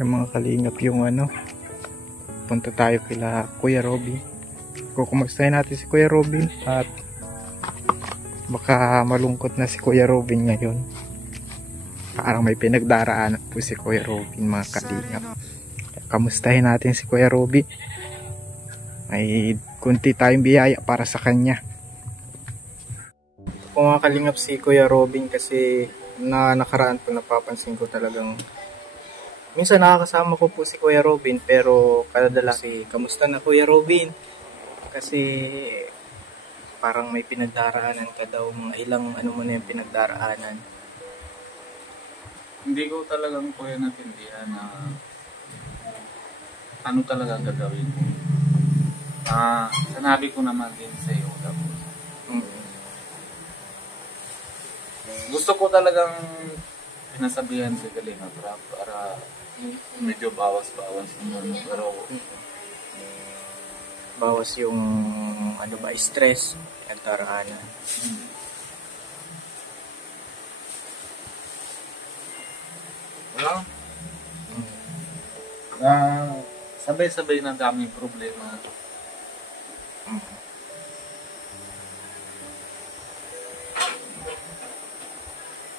Yung mga kalingap yung punta tayo kila Kuya Robin. Kukumustahin natin si Kuya Robin at baka malungkot na si Kuya Robin ngayon. Parang may pinagdaraanan po si Kuya Robin, mga kalingap. Kamustahin natin si Kuya Robin. May kunti tayong biyaya para sa kanya. Kung mga kalingap si Kuya Robin kasi nakaraan po napapansin ko talagang minsan nakakasama ko po si Kuya Robin pero kadadala si kamusta na Kuya Robin kasi parang may pinagdaraanan ka daw, mga ilang mo na yung pinagdaraanan. Hindi ko talagang kuya natindihan na ano talaga gagawin ko. Sanabi ko naman din sa iyo. Gusto ko talagang pinasabihan si Kalinga para medyo bawas-bawas naman. Pero bawas yung stress at daraanan. Sabay-sabay na daming problema.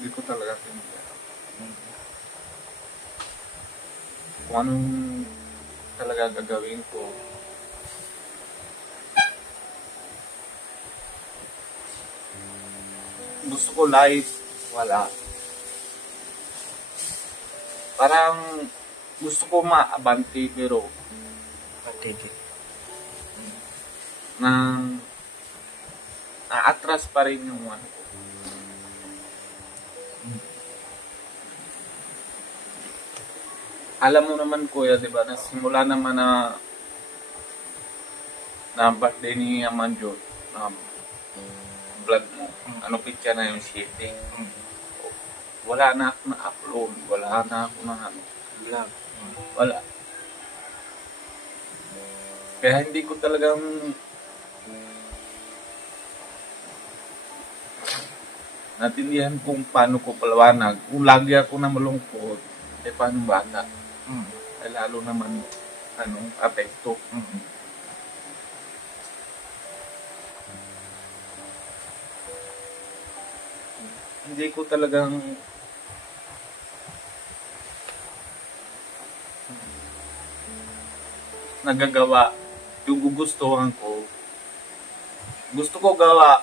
Hindi ko talaga tindihan. Kung anong talaga gagawin ko. Gusto ko live, wala. Parang gusto ko maabante pero Patigil. Naatras pa rin yung ano ko. Alam mo naman kuya, di ba, nasimula naman na birthday ni Amanjo, vlog mo, ano picture na yung shitting. Wala na ako na-upload, wala na ako na vlog. Wala. Kaya hindi ko talagang natindihan kung paano ko palawanag. Kung lagi ako na malungkot, paano bata? Lalo naman, apekto. Hindi ko talagang nagagawa yung gugustuhan ko. Gusto ko gawa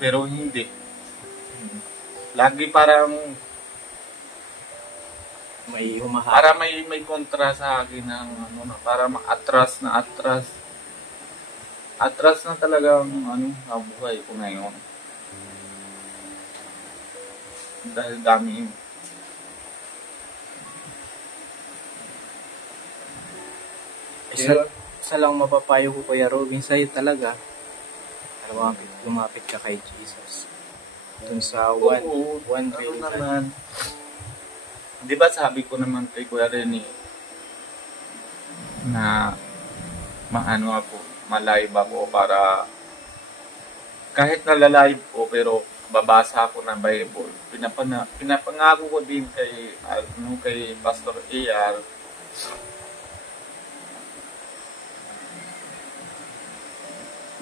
pero hindi. Lagi parang May humahaba. para may kontra sa akin ng para atras na talagang ang buhay ko ngayon. Dahil dami isa lang mapapayo ko Kuya Robin sa'yo talaga. Lumapit ka kay Jesus. Dun sa one real naman. Di ba sabi ko naman kay Kuya Rene na ma-live ako para kahit nala-live ko pero babasa ako ng Bible. Pinapangako ko din kay Pastor AR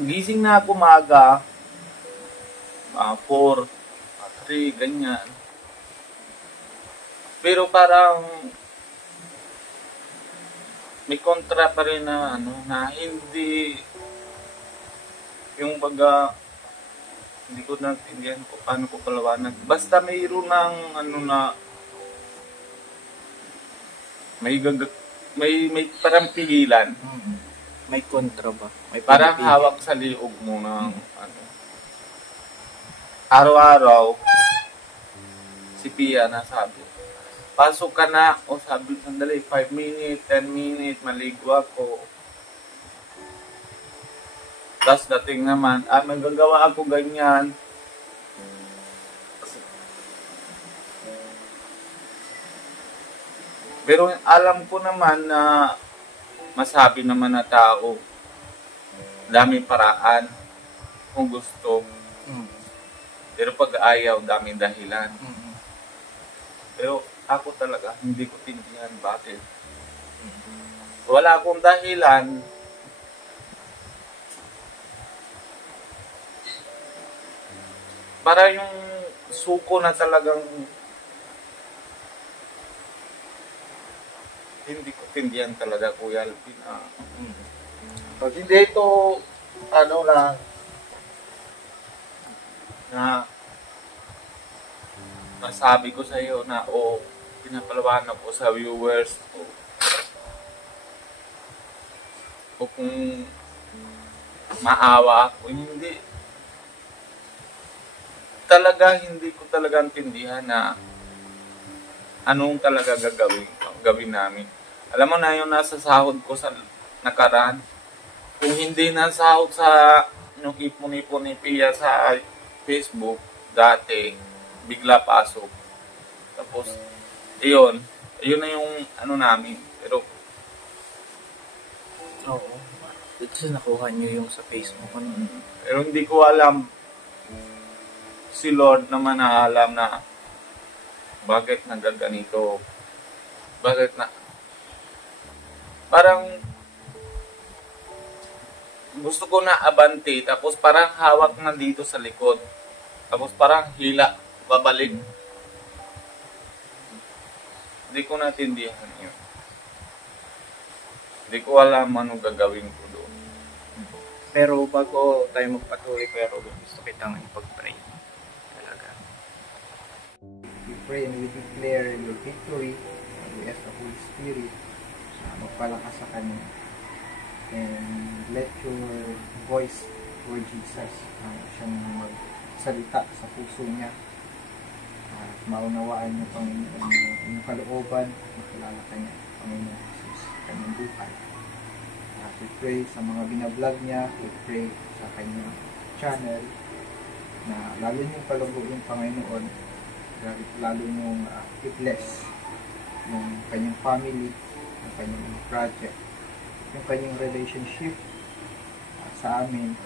gising na ako maaga 4, 3, ganyan. Pero parang may kontra pa rin na na hindi yung baga hindi ko naintindihan kung paano ko palawanag. Basta mayroon ng na may parang pigilan. May kontra ba? May parang hawak sa liog mo ng araw-araw si Pia nasabi, pasok ka na. O sabi, sandali, 5 minutes, 10 minutes, maligo ako. Tapos dating naman, magagawa ako ganyan. Pero alam ko naman na masabi naman na tao, daming paraan kung gusto. Pero pag ayaw, daming dahilan. Pero ako talaga, hindi ko tindihan bakit. Wala akong dahilan. Para yung suko na talagang hindi ko tindihan talaga, Kuya Alvin. Pag hindi ito, ano lang, na nasabi ko sa iyo na pinapalawanan ko sa viewers o kung maawa ako, hindi ko talaga intindihan na anong talaga gawin namin. Alam mo na yung nasa sahod ko sa nakaraan, kung hindi nasahod sa yung ipon-ipon ni Pia sa Facebook dati, bigla pasok. Tapos, yun na yung ano namin. Pero, Oo. Ito nakuha nyo yung sa Facebook. pero hindi ko alam, si Lord naman na alam na bakit nagaganito. Bakit na, parang, gusto ko na abante, tapos parang hawak na dito sa likod. Tapos parang hila, babalik. Hindi ko natindihan yun. Hindi ko alam anong gagawin ko doon. Pero bago tayo magpatuloy, pero gusto kitang ipag-pray. Talaga. We pray and we declare your victory. We ask the Holy Spirit na magpalakas sa Kanya. And let your voice, Lord Jesus, siyang magsalita sa puso niya. At maunawaan niyo, Panginoon, yung inyong kalooban, makilala ka niya, Panginoon Jesus, kanyang buhay. We pray sa mga binablog niya, we pray sa kanyang channel, na lalo niyong palaguin, Panginoon, lalo niyong i-bless yung kanyang family, yung kanyang project, yung kanyang relationship sa amin,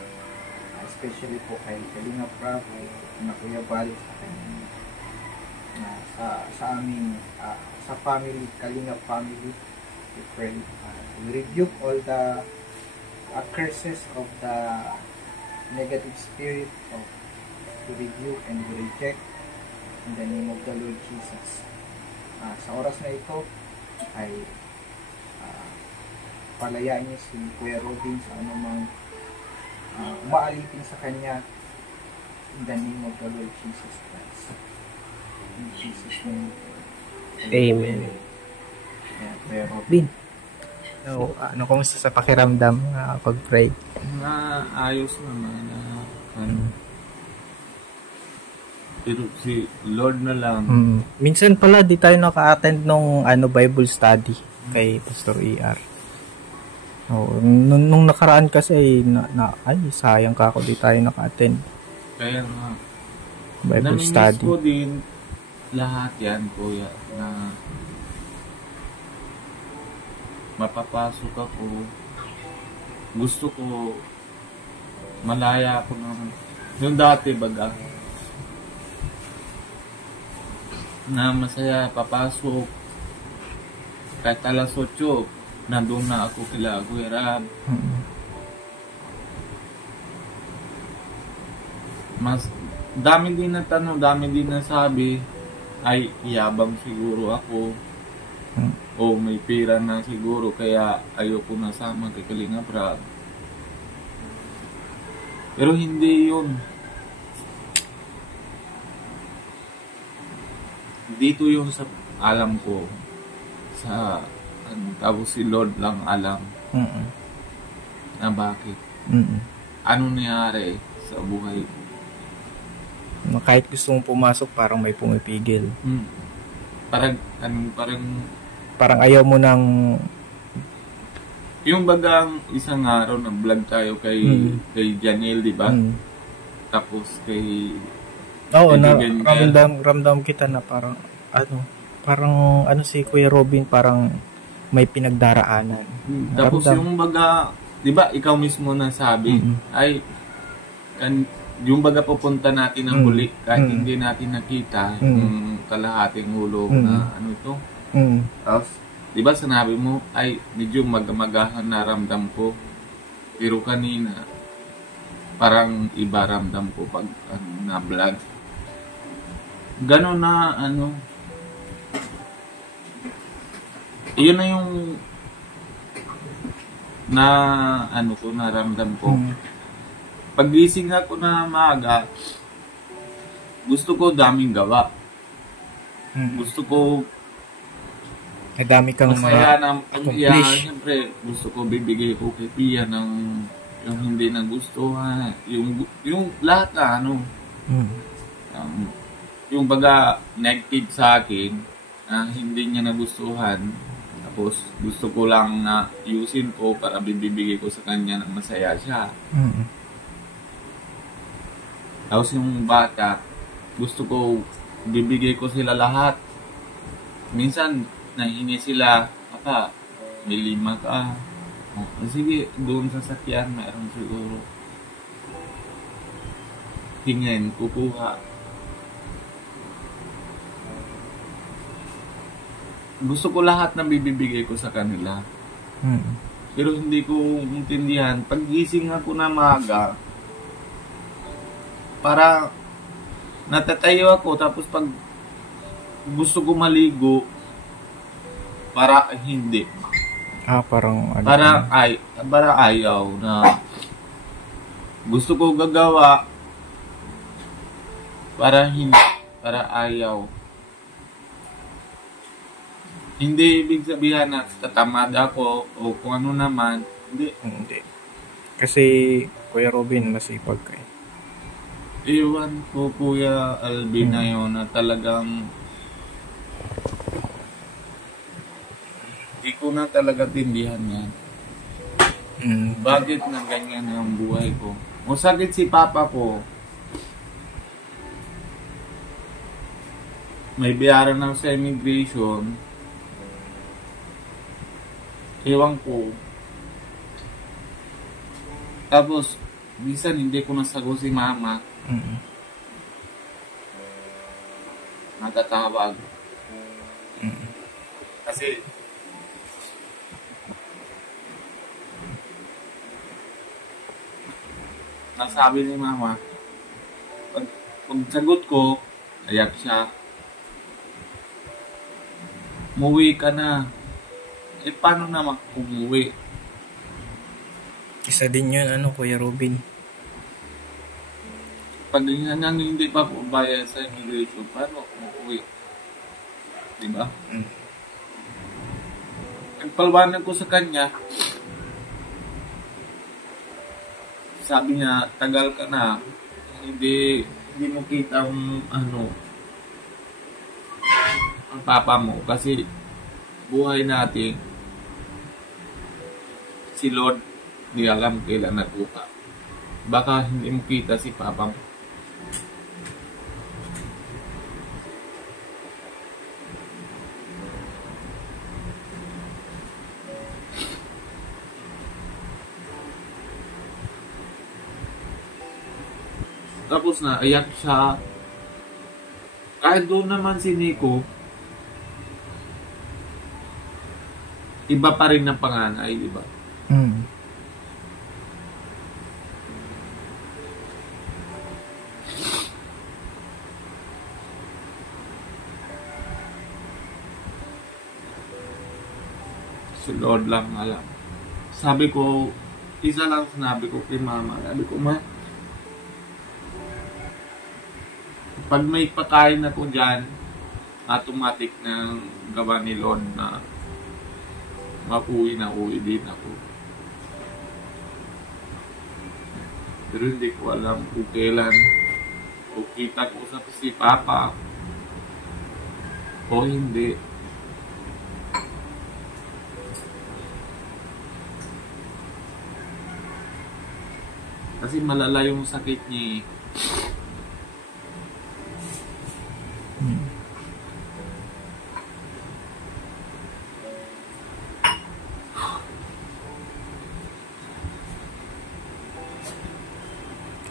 especially po kay Kalinga Prab, na Kuya Bal, sa kanyang sa aming sa family, Kalinga family. We pray, we rebuke all the curses of the negative spirit of to rebuke and to reject in the name of the Lord Jesus. Sa oras na ito ay palayain niyo si Kuya Robin sa anumang umaalipin sa kanya in the name of the Lord Jesus Christ. In Jesus' name. Amen. Yeah, Kuya Robin. So, kumusta sa pakiramdam pag-pray? Ayos naman. Pero si Lord na lang. Minsan pala di tayo naka-attend nung Bible study kay Pastor ER. Nung nakaraan kasi ay sayang ka ako di tayo naka-attend. Kaya nga Bible study. Namimiss ko din lahat yan, Kuya, na mapapasok ako. Gusto ko malaya ako naman. Yung dati baga na masaya papasok kahit alas 8 nandun na ako kila Kuya Rab. Mas dami din na tanong, dami din na sabi ay iyabang siguro ako o may pera na siguro kaya ayoko na sama kay Kalinga Prab. Pero hindi yun. Dito yung sa alam ko sa tapos si Lord lang alam na bakit ano nangyari sa buhay ko. Kahit gusto mong pumasok parang may pumipigil. Parang ayaw mo nang yung bagang isang araw na vlog tayo kay Janelle, di ba? Tapos kay ramdam kita na parang si Kuya Robin parang may pinagdaraanan. Tapos yung baga, di ba ikaw mismo na sabi, ay yung baga pupunta natin ang huli kahit hindi natin nakita yung kalahating ulo Mm. na ano ito. Tapos, di ba sinabi mo, ay medyo magmagahan na ramdam ko. Pero kanina, parang iba ramdam ko pag na vlog. Ganon na ano. Iyon na yung na ano ko, naramdam ko. Pagising ako na maaga, gusto ko daming gawa. Gusto ko Ay, dami kang masaya na accomplish. siyempre gusto ko bibigay ko kay Pia ng yung hindi nagustuhan, yung lahat na ano, yung baga negative sa akin na hindi niya nagustuhan, tapos gusto ko lang na yusin ko para bibigay ko sa kanya na masaya siya. Tapos yung bata, gusto ko bibigay ko sila lahat. Minsan nahingi sila, "Papa, may 5 ka." Oh, sige, doon sa sakyan, mayroon siguro. Tingin, kukuha. Gusto ko lahat na bibibigay ko sa kanila. Pero hindi ko intindihan. Pag gising ako na maaga, para natatayo ako, tapos pag gusto ko maligo, para hindi. Parang ano. Para ayaw na gusto ko gagawa, para hindi, para ayaw. Hindi ibig sabihin na tatamad ako o kung ano naman. Hindi. Kasi Kuya Robin, masipag ka eh. Iwan ko Kuya Alvin na yun na talagang hindi ko na talaga tindihan yan. Bakit na ganyan ang buhay ko? Masakit si Papa ko. May bayaran ng sa immigration. Ewan ko. Tapos, minsan hindi ko nasagot si Mama. Natatawag. Kasi nasabi ni Mama, pag sagot ko, ayak siya. Umuwi ka na. Paano naman umuwi? Isa din yun, Kuya Robin. Pag hindi pa po bayad sa immigration, paano umuwi? Diba? Nagpalwanan ko sa kanya, sabi niya, tagal ka na, hindi mo kita ang papa mo, kasi buhay natin, si Lord, di alam kailan nagbuka. Baka hindi mo kita si papa mo. Tapos na, ayak siya. Kahit doon naman si Nico, iba pa rin ng panganay, di ba? Si Lord lang alam. Sabi ko, isa lang sinabi ko kay Mama. Sabi ko, Ma, pag may pakain ako dyan, automatic na gawa ni Lord na uwi din ako. Pero hindi ko alam kung kailan o kita ko sa si Papa o hindi. Kasi malala yung sakit niya.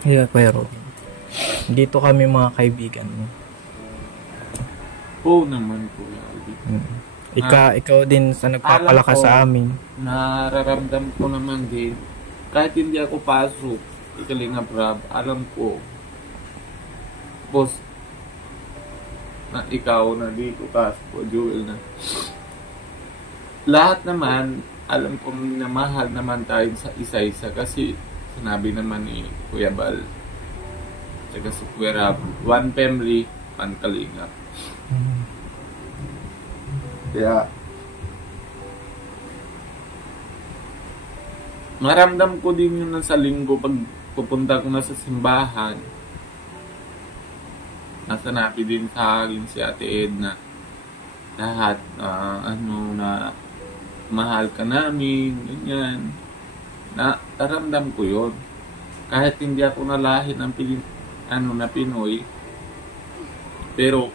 Yeah, Kuya Robin. Dito kami mga kaibigan mo. Oo naman, Kuya Alvin. Ikaw din sa nagpapalakas Alam ko, sa amin. Nararamdam ko naman din, kahit hindi ako pasok, Kalinga Prab, alam ko, boss, na ikaw na dito ka, po Joel na. Lahat naman, alam ko na mahal naman tayo sa isa-isa kasi sinabi naman ni Kuya Bal, tsaka si Kuya Rab, one family, one Kalinga. Kaya, maramdam ko din yun sa linggo pag pupunta ko na sa simbahan. Nasanabi din sa akin si Ate Edna. Lahat, na mahal ka namin, ganyan. Naramdam ko yun. Kahit hindi ako nalahi ng na Pinoy, pero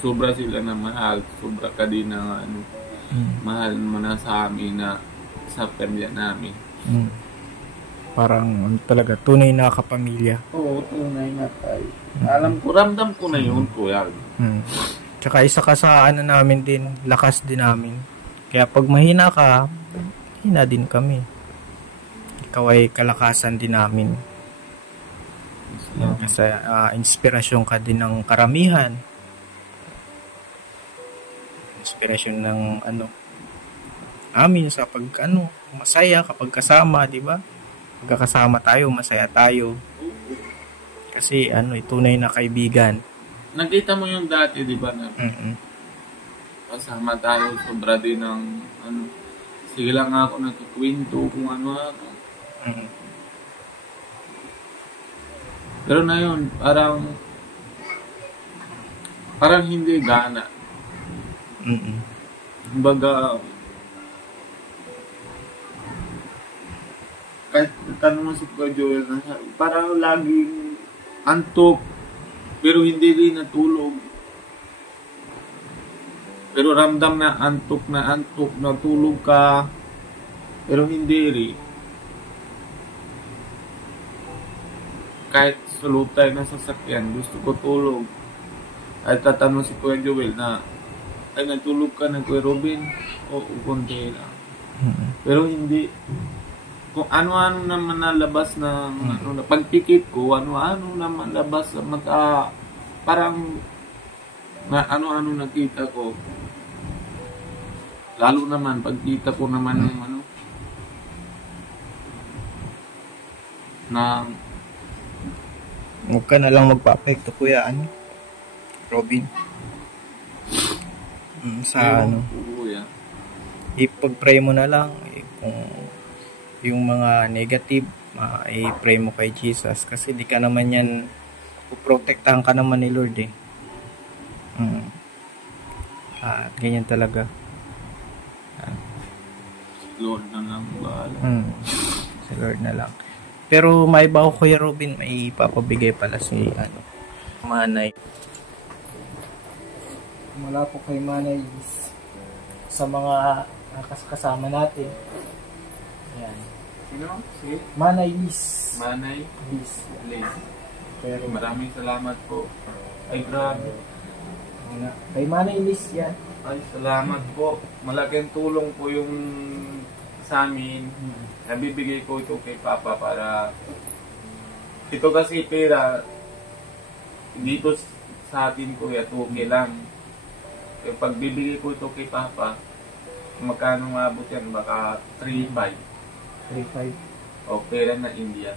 sobra sila na mahal, sobra ka din na mahal mo na sa amin na sa pamilya namin. Parang talaga, tunay na kapamilya. Oo, tunay na tayo. Alam ko, ramdam ko na yun, Kuya. Tsaka isa ka sa namin din, lakas din namin. Kaya pag mahina ka, mahina din kami. Ikaw ay kalakasan din namin. Kasi inspirasyon ka din ng karamihan. Inspirasyon ng amin sa masaya kapag kasama, di ba? Pagkakasama tayo, masaya tayo. Kasi tunay na kaibigan. Nakita mo yung dati, di ba, na kasama tayo, sobra din ng sige lang ako nagkikwento kung ano-ano. Pero na yun, parang hindi gana. Kumbaga, kahit tanong mo si Kuya Joel, parang laging antok, pero hindi rin natulog. Pero ramdam na antok, natulog ka, pero hindi rin. Kahit sulutay na sasakyan, gusto ko tulog. At tatanong si Kuya Joel na, ay natulog ka na Kuya Robin? O konti lang. Pero hindi. Kung ano-ano naman nalabas ng pagpikit ko, ano-ano naman labas sa mata, parang na ano-ano nakita ko. Lalo naman, pagkita ko naman ng na huwag ka na lang magpa-apekto, Kuya Robin. Sa Kuya. ipag-pray mo na lang kung yung mga negative, i-pray mo kay Jesus kasi di ka naman yan, puprotektahan ka naman ni Lord ganyan talaga. Lord na lang bahala. Si Lord na lang. Pero may iba ko, Kuya Robin, may ipapabigay pala si Manay. Mula po kay Manay sa mga kasama natin. Yan. Sino? Si? Manay Liz. Manay Liz. Pero maraming salamat po. Ay, grabe. Kay Manay Liz yan. Ay, salamat po. Malaking tulong po yung sa amin. Nabibigay ko ito kay Papa para ito kasi pera dito sa atin, Kuya, 2K lang. Yung pagbibigay ko ito kay Papa, magkano mabot yan? Baka 3.5. 3.5. O pera na India.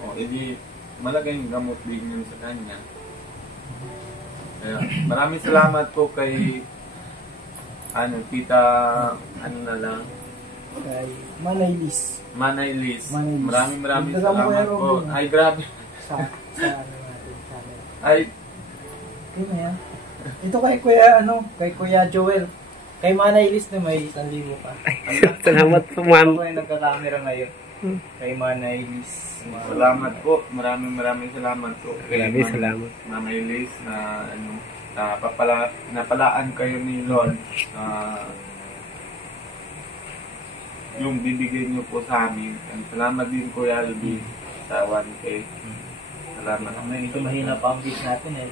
O hindi malaking gamot din yun sa kanya. Kaya, maraming salamat po kay tita na lang. Kay Manay Liz. Manay Liz. Maraming Dagdagan mo, salamat Kuya po. Robin. Ay, grabe. Sa natin. Ay, Yun yan. Ito kay Kuya Joel. Kay Manay Liz na may 1,000 pa. Salamat po, ma'am. Ako yung nagka-camera ngayon. Kay Manay Liz. salamat po. Maraming salamat po. Grabe, salamat. Manay Liz na napalaan kayo ni Lord. Yung bibigay niyo po sa amin. And salamat din, Kuya Alvin, sa 1K. Salamat. Ito mahina pa ang bit natin .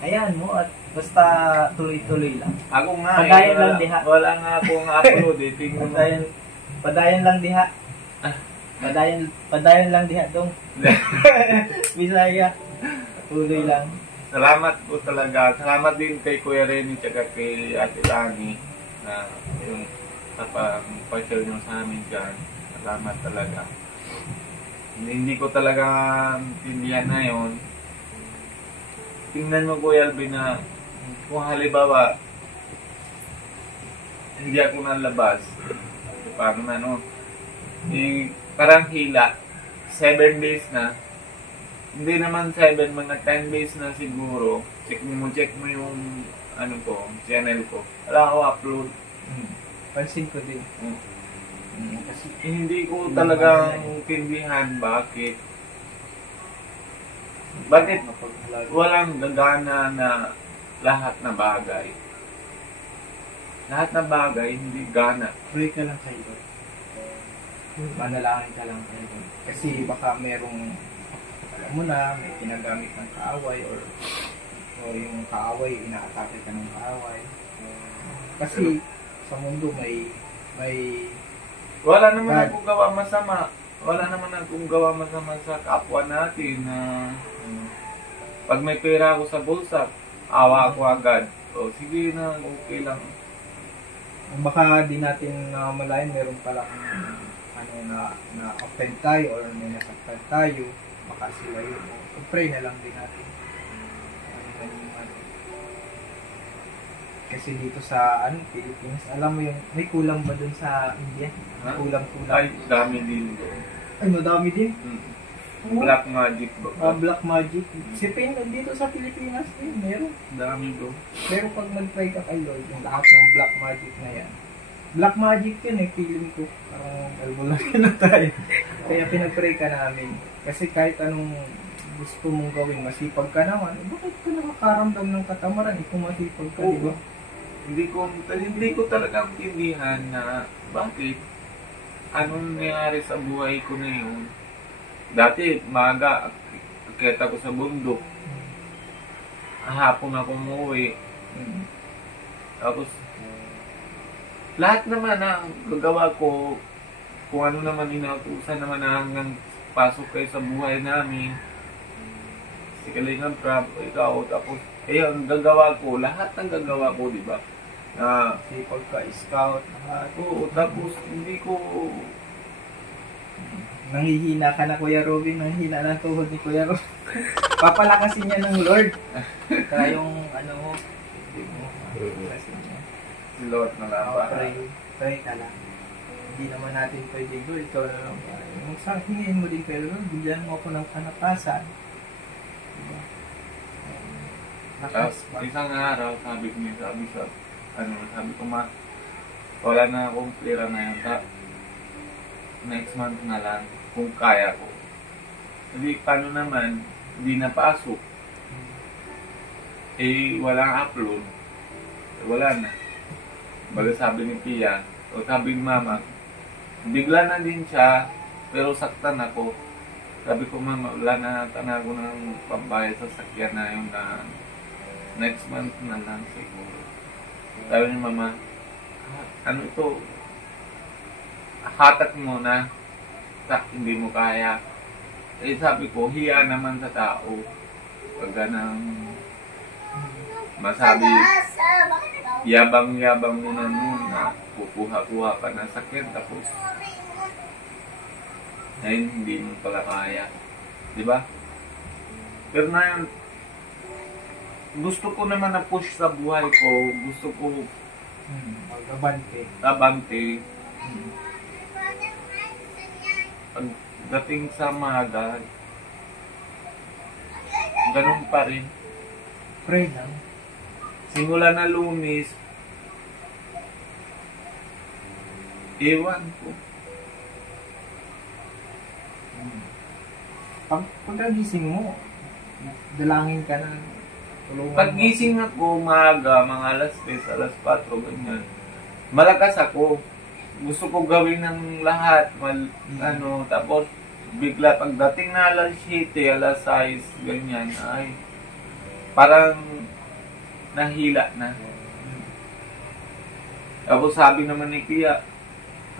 Ayan mo at basta tuloy-tuloy lang. Ako nga, Padayon wala, lang diha. wala nga akong upload eh. Tingnan mo. Padayon lang diha. Padayon lang diha dong. Bisaya. Tuloy lang. Salamat po talaga. Salamat din kay Kuya Renny at kay Ate Lani na yung sa pag-share nyo sa amin dyan. Salamat talaga. Hindi ko talaga intindihan na yun. Tingnan mo Kuya Alvin na kung halimbawa hindi ako nalabas, paano na no? Parang hila, 7 days na. Hindi naman 7, mga 10 days na siguro. Check mo yung ano ko, channel ko. Wala ako upload. Pansin ko din. Kasi hindi ko talagang intindihan bakit walang gagana na lahat na bagay. Lahat na bagay hindi gana. Pray ka lang kayo. Manalangin ka lang kayo. Kasi baka merong, alam mo na, may ginagamit ng kaaway or yung kaaway, inaatake ka ng kaaway. Kasi sa mundo may wala naman akong gawa masama. Wala naman akong gawa masama sa kapwa natin na pag may pera ako sa bulsa, awa ako agad. O sige na, okay lang. Baka di natin malayan, meron palang ano na offend tayo or may nasaktan tayo, baka sila yun. So, pray na lang din natin. Kasi dito sa Philippines, alam mo yung may kulang ba dun sa India? Ha? Kulang. Ay, dami din doon. Ay, madami din. Black magic ba? Black magic. Si Pain, dito sa Pilipinas din, meron. Dami doon. Pero pag nag-pray ka kay Lord, yung lahat ng black magic na yan. Black magic yun feeling ko. Parang albularyo na tayo. Kaya pinag-pray ka namin. Kasi kahit anong gusto mong gawin, masipag ka naman, bakit ka nakakaramdam ng katamaran kung masipag ka, di ba? Hindi ko talaga intindihan na bakit anong nangyari sa buhay ko na yun. Dati, maaga, akit ako sa bundok. Hapon ako umuwi. Tapos, lahat naman na gagawa ko, kung ano naman inautusan naman na hanggang pasok kayo sa buhay namin. Si Kalingang Prab, ikaw, tapos, ang gagawa ko, lahat ng gagawa ko, di ba? Na, si pagka-scout, oo, tapos, hindi ko, nanghihina ka na Kuya Robin, nanghihina na tuhod ni Kuya Robin. Papalakasin niya ng Lord. Kaya yung ano mo, hindi mo, papalakasin niya. si Lord na lang para. Pray ka lang. Hindi naman natin pwede Lord, ikaw na lang. Hingin mo din kay Lord, bigyan mo ako ng kanakasan. Diba? Isang araw, sabi ko wala na akong pera na yun. Next month na lang, kung kaya ko. Hindi, paano naman, hindi napasok. Walang upload. Wala na. Baga sabi ni Pia, o sabi ni Mama, bigla na din siya, pero saktan ako. Sabi ko, Mama, wala na ako ng pambayad sa sakyan na yun na next month na lang siguro. Sabi ni Mama, ano ito? Hatak mo na. Hindi mo kaya. Sabi ko, hiya naman sa tao. Pag ganang masabi, yabang-yabang mo na nun na kukuha-kuha ka na sakyan tapos ngayon hindi mo pala kaya. Diba? Pero na yun, gusto ko naman na push sa buhay ko. Gusto ko abante. Pagdating sa maga, ganun pa rin. Pray lang. Simula na Lunes, ewan ko. Pagkagising mo, dalangin ka na. Paggising ako, maaga, mga alas 3, alas 4, ganyan. Malakas ako. Gusto ko gawin ng lahat. Tapos, bigla, pagdating na alas 7, alas 6, ganyan, ay, parang nahila na. Tapos sabi naman ni Kuya,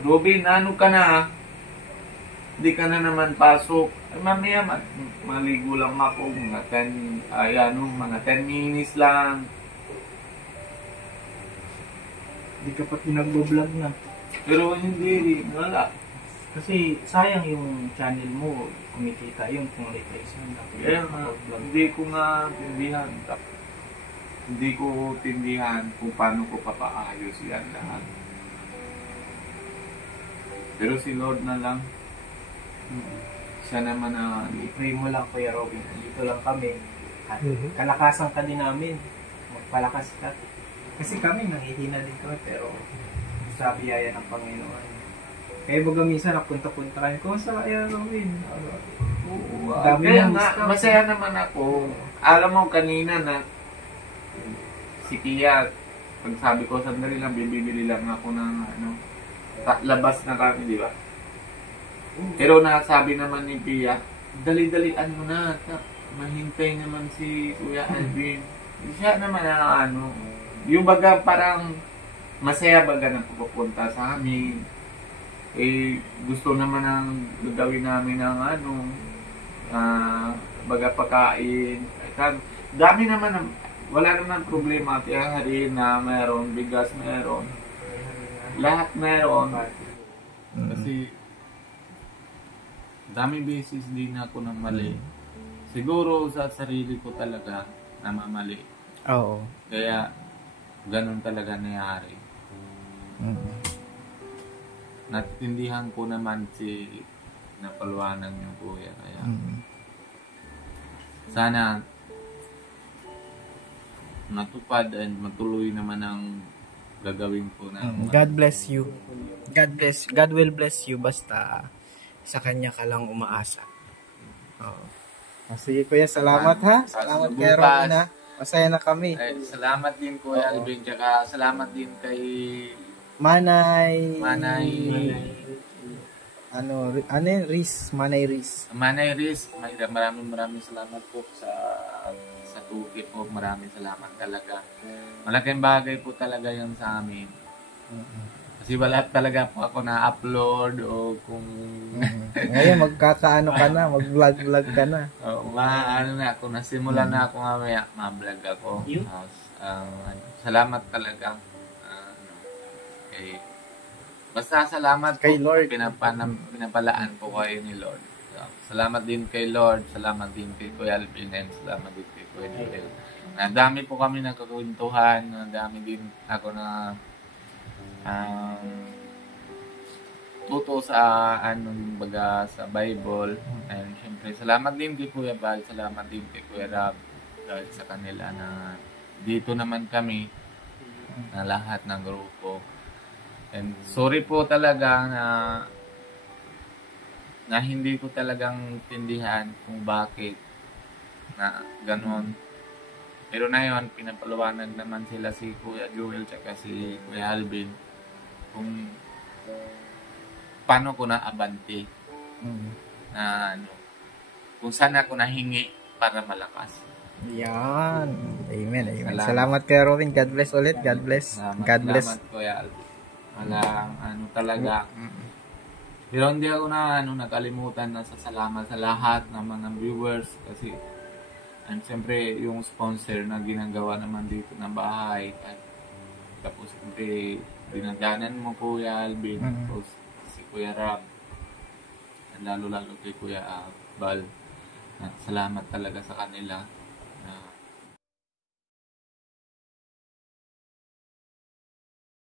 Robin, ano ka na? Hindi ka na naman pasok. Ay, mamaya, maligo lang ako. Mga 10 minutes lang. Hindi ka pa pinag-vlog na. Pero hindi rin, wala. Kasi sayang yung channel mo, kumikita yun kung replacement na. Kaya nga, hindi ko nga tindihan. Hindi ko tindihan kung paano ko papaayos yan lahat. Pero si Lord na lang, siya naman na I-pray mo lang, Kuya Robin. Dito lang kami. At kalakasan ka din namin. Magpalakas ka. Kasi kami, nangihina din kami, pero sa biyaya ng Panginoon. Kaya baga minsan napunta-punta kayo, kumusta ka, Kuya Robin? Oo, Dami kaya ng nga, stuff. masaya naman ako. Alam mo kanina na si Pia, pag sabi ko, sandali lang, bibili lang ako ng labas na kami, di ba? Pero nasabi naman ni Pia, dali-dalian mo na, mahintay naman si Kuya Alvin. Siya naman na yung baga parang masaya baga na pupunta sa amin. Gusto naman ang gagawin namin ng baga pagkain. Dami naman, wala naman problema. Kaya rin na mayroon, bigas mayroon. Lahat mayroon. Kasi dami beses din ako ng mali. Siguro sa sarili ko talaga namamali. Oo. Kaya ganun talaga nangyari. Natindihan ko naman si napalwanan yung kuya. Kaya sana matupad and matuloy naman ang gagawin ko na. God bless you. God will bless you basta sa Kanya ka lang umaasa. Oo. Sige Kuya, salamat ha. Salamat kay Robin ha. Masaya na kami. Salamat din Kuya Alvin, tsaka salamat din kay Manay. Riz. Manay Riz. Maraming salamat po sa tuki po. Maraming salamat talaga. Malaking bagay po talaga yan sa amin. Kasi wala talaga po ako na-upload o kung... Ngayon magkakaano ka na, mag-vlog ka na. Kung nasimula na ako mamaya, ma-vlog ako. Salamat talaga. Basta salamat kay po, Lord. pinapalaan po kayo ni Lord. Salamat din kay Lord, salamat din kay Kuya Alvin, and salamat din kay Kuya Noel. Dami po kami nagkakwentuhan, dami din ako na tuto sa baga sa Bible. And syempre salamat din kay Kuya Bal, salamat din kay Kuya Rab dahil sa kanila na dito naman kami na lahat ng grupo. And sorry po talaga na hindi ko talagang tindihan kung bakit na ganon. Pero na yun, pinapaliwanag naman sila si Kuya Joel tsaka si Kuya Alvin kung paano ko na-abante na kung saan ako nahingi para malakas. Yan. Amen. Salamat kay Robin. God bless ulit. God bless. God bless. Salamat Kuya Alvin. Walang talaga. Pero hindi ako nakalimutan na salamat sa lahat ng mga viewers kasi siyempre yung sponsor na ginagawa naman dito ng bahay at tapos siyempre dinaganan mo Kuya Alvin tapos si Kuya Rab lalo kay Kuya Bal. Salamat talaga sa kanila.